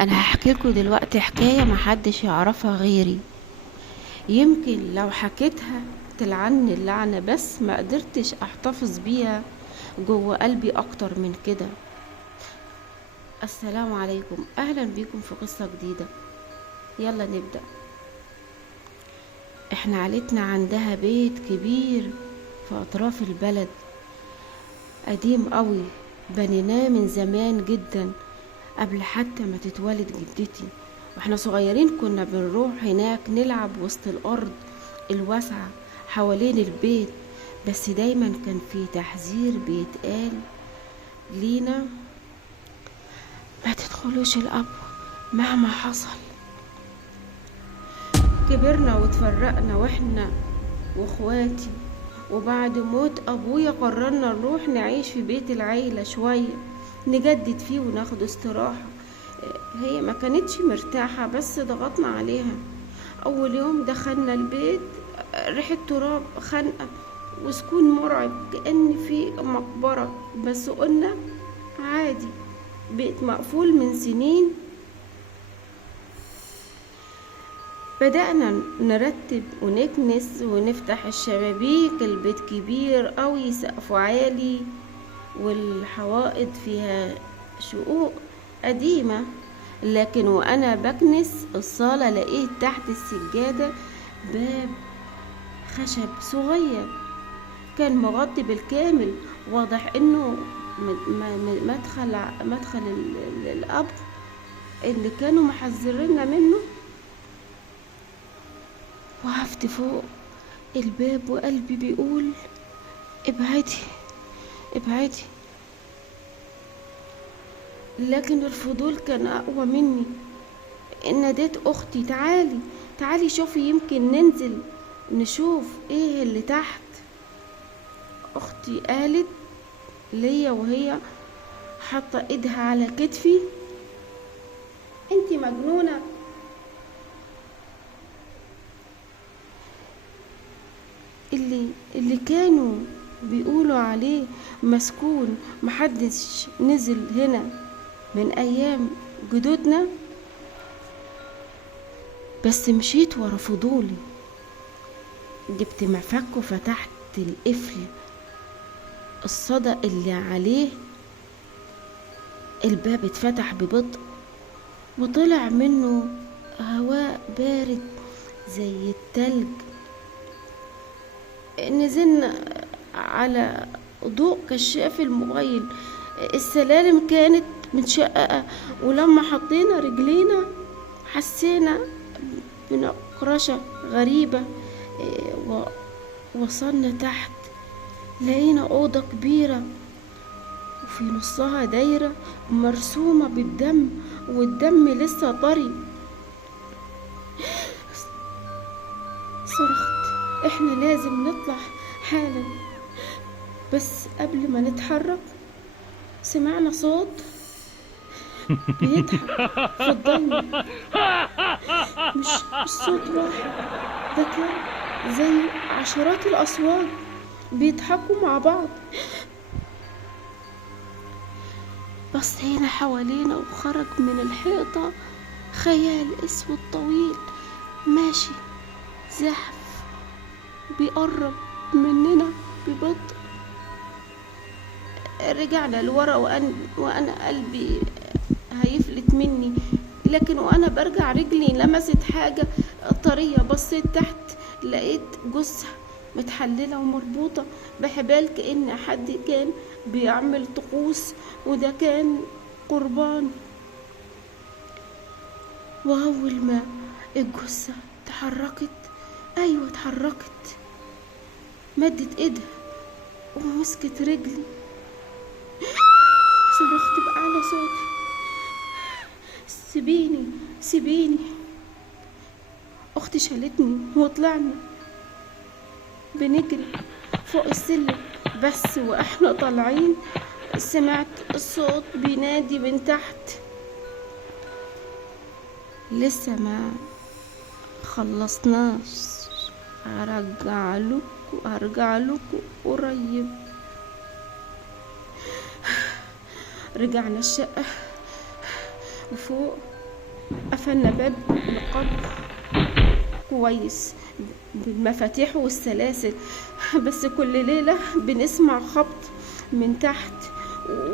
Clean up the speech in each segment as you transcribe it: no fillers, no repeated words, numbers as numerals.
انا هحكي لكم دلوقتي حكايه محدش يعرفها غيري. يمكن لو حكيتها تلعني اللعنه، بس ما قدرتش احتفظ بيها جوه قلبي اكتر من كده. السلام عليكم، اهلا بيكم في قصه جديده. يلا نبدا. احنا عيلتنا عندها بيت كبير في اطراف البلد، قديم قوي، بنيناه من زمان جدا، قبل حتى ما تتولد جدتي. واحنا صغيرين كنا بنروح هناك نلعب وسط الارض الواسعة حوالين البيت، بس دايما كان في تحذير بيتقال لينا: ما تدخلوش القبو مهما حصل. كبرنا وتفرقنا واحنا واخواتي، وبعد موت ابويا قررنا نروح نعيش في بيت العيلة شوية، نجدد فيه وناخد استراحة. هي ما كانتش مرتاحة بس ضغطنا عليها. اول يوم دخلنا البيت ريحة تراب، خنقة وسكون مرعب كأن في مقبرة، بس قلنا عادي، بيت مقفول من سنين. بدأنا نرتب ونكنس ونفتح الشبابيك. البيت كبير قوي، سقفه عالي، والحوائط فيها شقوق قديمة. لكن وأنا بكنس الصالة لقيت تحت السجادة باب خشب صغير كان مغطي بالكامل، واضح انه مدخل القبر اللي كانوا محذريننا منه. وقفت فوق الباب وقلبي بيقول: ابعدي ابعدي، لكن الفضول كان اقوى مني. ناديت اختي: تعالي تعالي شوفي، يمكن ننزل نشوف ايه اللي تحت. اختي قالت ليا وهي حاطه ايدها على كتفي: انتي مجنونه، اللي كانوا بيقولوا عليه مسكون محدش نزل هنا من ايام جدودنا. بس مشيت ورا فضولي، جبت مفك وفتحت القفل. الصدى اللي عليه الباب اتفتح ببطء، وطلع منه هواء بارد زي التلج. نزلنا على ضوء كشاف الموبايل. السلالم كانت متشققة، ولما حطينا رجلينا حسينا بنقرشة غريبة. وصلنا تحت، لقينا أوضة كبيرة وفي نصها دايرة مرسومة بالدم، والدم لسه طري. صرخت: احنا لازم نطلع حالا. بس قبل ما نتحرك سمعنا صوت بيضحك في الضلمة. مش صوت واحد، ده كان زي عشرات الأصوات بيضحكوا مع بعض. بصينا حوالينا وخرج من الحيطة خيال اسود طويل ماشي زحف بيقرب مننا ببطء. رجعنا لورا وأنا قلبي هيفلت مني، لكن وأنا برجع رجلي لمست حاجة طرية. بصيت تحت لقيت جثة متحللة ومربوطة بحبال، كأن حد كان بيعمل طقوس، وده كان قربان. وأول ما الجثة اتحركت، أيوة اتحركت، مدت ايدها ومسكت رجلي. صرخت بأعلى صوتي: سيبيني سيبيني. اختي شالتني وطلعنا بنجري فوق السلم. بس واحنا طالعين سمعت الصوت بينادي من تحت: لسه ما خلصناش، هرجع لكم قريب. رجعنا الشقة وفوق قفلنا باب القبر كويس بالمفاتيح والسلاسل، بس كل ليلة بنسمع خبط من تحت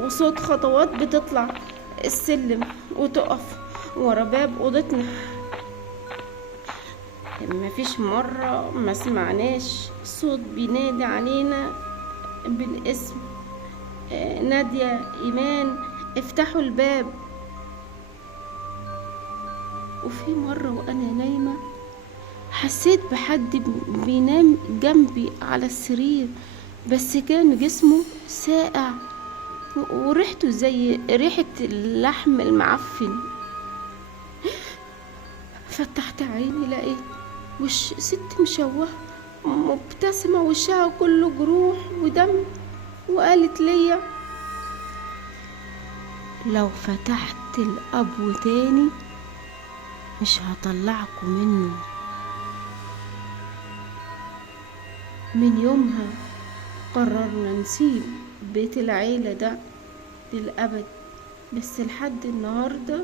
وصوت خطوات بتطلع السلم وتقف ورا باب اوضتنا. مفيش مرة ما سمعناش صوت بينادي علينا بالاسم، نادية، إيمان، افتحوا الباب. وفي مرة وأنا نايمة حسيت بحد بينام جنبي على السرير، بس كان جسمه ساقع وريحته زي ريحة اللحم المعفن. فتحت عيني لقيت وش ست مشوهة مبتسمة، وشها كله جروح ودم، وقالت ليا لو فتحت القبو تاني مش هطلعكم منه. من يومها قررنا نسيب بيت العيلة ده للأبد، بس لحد النهاردة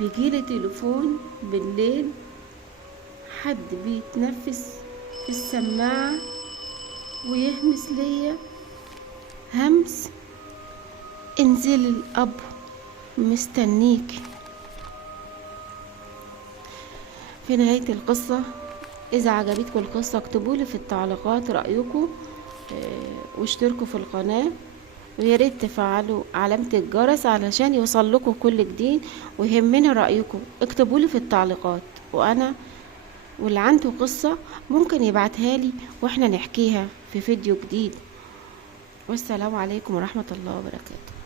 بيجيلي تليفون بالليل، حد بيتنفس في السماعة ويهمس ليا همس، انزلي القبر مستنيكي. في نهاية القصة، إذا عجبتكم القصة اكتبولي في التعليقات رأيكم، واشتركوا في القناة، وياريت تفعلوا علامة الجرس علشان يوصل لكم كل جديد، ويهمني رأيكم اكتبولي في التعليقات، وأنا واللي عنده قصة ممكن يبعتها لي واحنا نحكيها في فيديو جديد. والسلام عليكم ورحمة الله وبركاته.